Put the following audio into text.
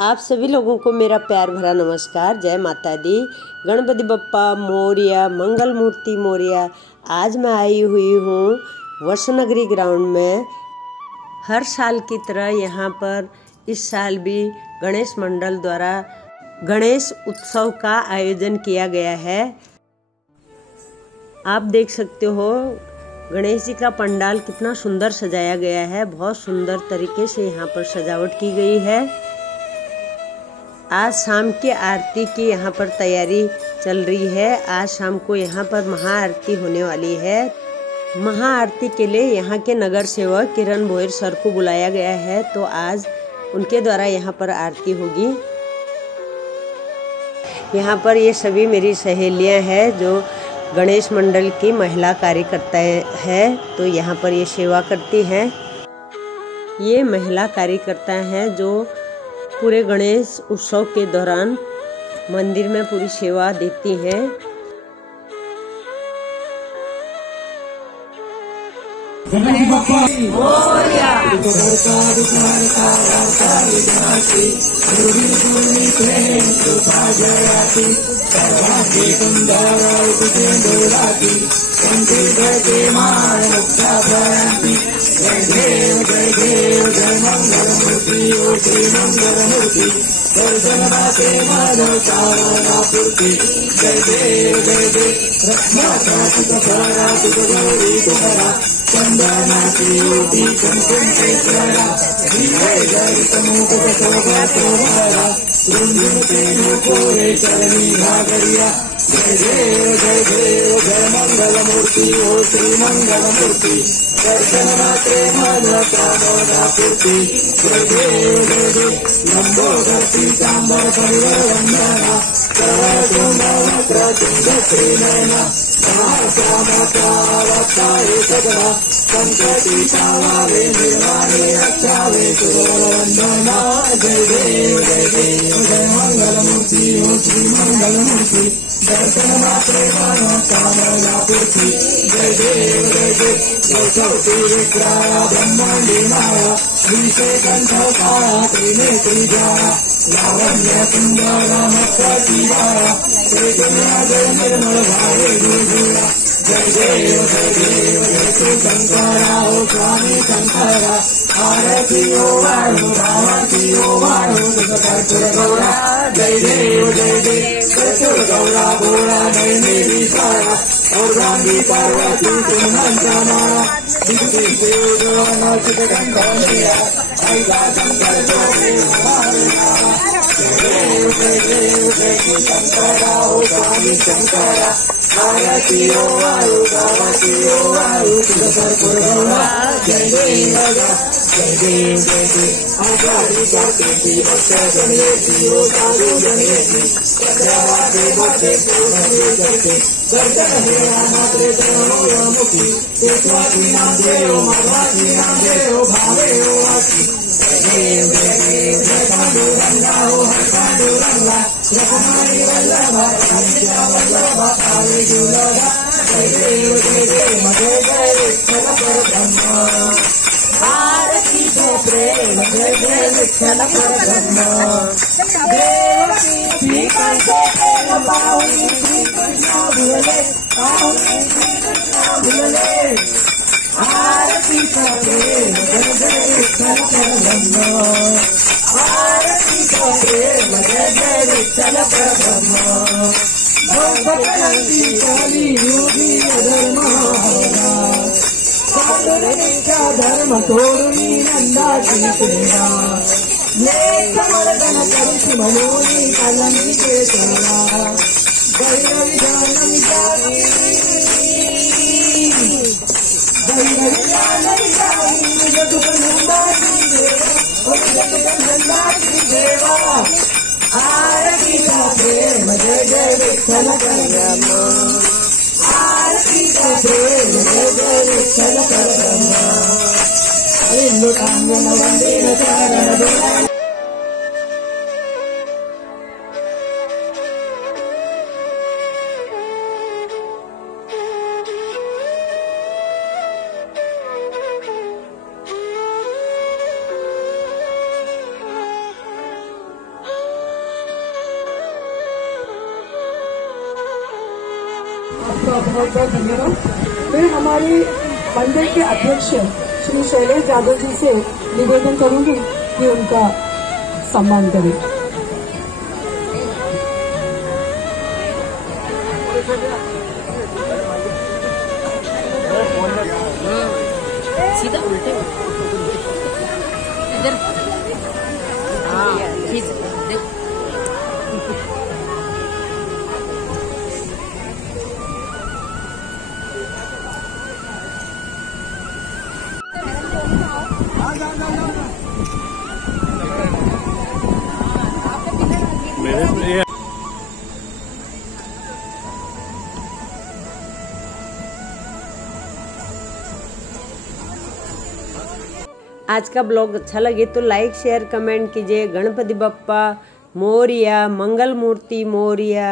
आप सभी लोगों को मेरा प्यार भरा नमस्कार। जय माता दी। गणपति बप्पा मोरिया, मंगल मूर्ति मोरिया। आज मैं आई हुई हूँ वसुनगरी ग्राउंड में। हर साल की तरह यहाँ पर इस साल भी गणेश मंडल द्वारा गणेश उत्सव का आयोजन किया गया है। आप देख सकते हो गणेश जी का पंडाल कितना सुंदर सजाया गया है। बहुत सुंदर तरीके से यहाँ पर सजावट की गई है। आज शाम की आरती की यहाँ पर तैयारी चल रही है। आज शाम को यहाँ पर महाआरती होने वाली है। महाआरती के लिए यहाँ के नगर सेवक किरण भोयर सर को बुलाया गया है, तो आज उनके द्वारा यहाँ पर आरती होगी। यहाँ पर ये सभी मेरी सहेलियाँ हैं जो गणेश मंडल की महिला कार्यकर्ता है, तो यहाँ पर ये सेवा करती हैं। ये महिला कार्यकर्ता हैं जो पूरे गणेश उत्सव के दौरान मंदिर में पूरी सेवा देती हैं। गणपति बप्पा मोरिया। जय देव जय देव जय मंगल मूर्ति ओ श्री मंगल मूर्ति दर्शन माते मनोकामना पूर्ति। जय देव रत्ना सारा गौरी तुम्हारा चंदनाची योगी कंसेश्वरा जय जय समूह शोभा तुम्हारा कोरे चरणी भागरिया। जय देव जय मंगल मूर्ति ओ श्री मंगल मूर्ति दर्शन मात्रे मनोकामना पूर्ति। जय देव लंबोदर पीताम्बर परिवर वंदना सर्वतुंग श्री नयना सगरा संकटी चावे निर्वाणे रक्षावे वंदना। जय देव जय मंगल मूर्ति ओ श्री मंगल मूर्ति दर्शन मात्रे मनोकामना पूर्ति। जय देव जय विक्राया ब्रह्मांडी माया विषे कंठोपाया त्रिनेत्री जाया लावण्य सुंदर मत्सराया जय निर्मल भावे गुरुया। जय देव जय शंकरा ओ स्वामी शंकरा आरती ओ वाणु आरती ओ वाणु कर्पूर गौरा। जय देव कर्पूर गौरा भोला नैनी सारा और गांधी पार्वती तुम्हारा मारा दिखती देव चितगंगा ऐसा शंकर जय शंकरा ओ स्वामी शंकरा आरती ओ वायु गावती ओ वायु कर्पूर गौरा। जय देव आचार्य जाति भक्त जनेती ओ साधु जनेती चक्रवाके भक्ते करते दर्शन है मात्रे चरणों मुक्ति स्वाति नाम देव माधवासी नाम देव भावे ओ आसी। जय जय पांडुरंगा ओ पांडुरंगा रघुनाथी वल्लभा सीता वल्लभा आवे दुर्लभा। जय देव जय विठ्ठल परब्रह्म आरती जय प्रेम जय विठ्ठल परब्रह्म देवकी श्रीकांते पाहुनी श्री कृष्ण भुले पाहुनी श्री कृष्ण भुले आरती जय प्रेम जय विठ्ठल परब्रह्म आरती जय प्रेम जय विठ्ठल परब्रह्म। भक्ति कली योगी धर्म धर्म तोरुनी नंदाची सेवा लेखमर्दन करुषि मनोनी कलंकी के चला भैरविधानम जानी नंदाची देवा आरती प्रेम जय विठ्ठल परब्रह्म आरती प्रेम जय विठ्ठल परब्रह्म। लोकांगन वंदे चरण आपका बहुत बहुत धन्यवाद। मैं हमारे मंदिर के अध्यक्ष श्री शैलेश यादव जी से निवेदन करूंगी कि उनका सम्मान करें। सीधा उल्टे इधर। हाँ ठीक देख। आज का ब्लॉग अच्छा लगे तो लाइक शेयर कमेंट कीजिए। गणपति बप्पा मोरिया, मंगल मूर्ति मोरिया।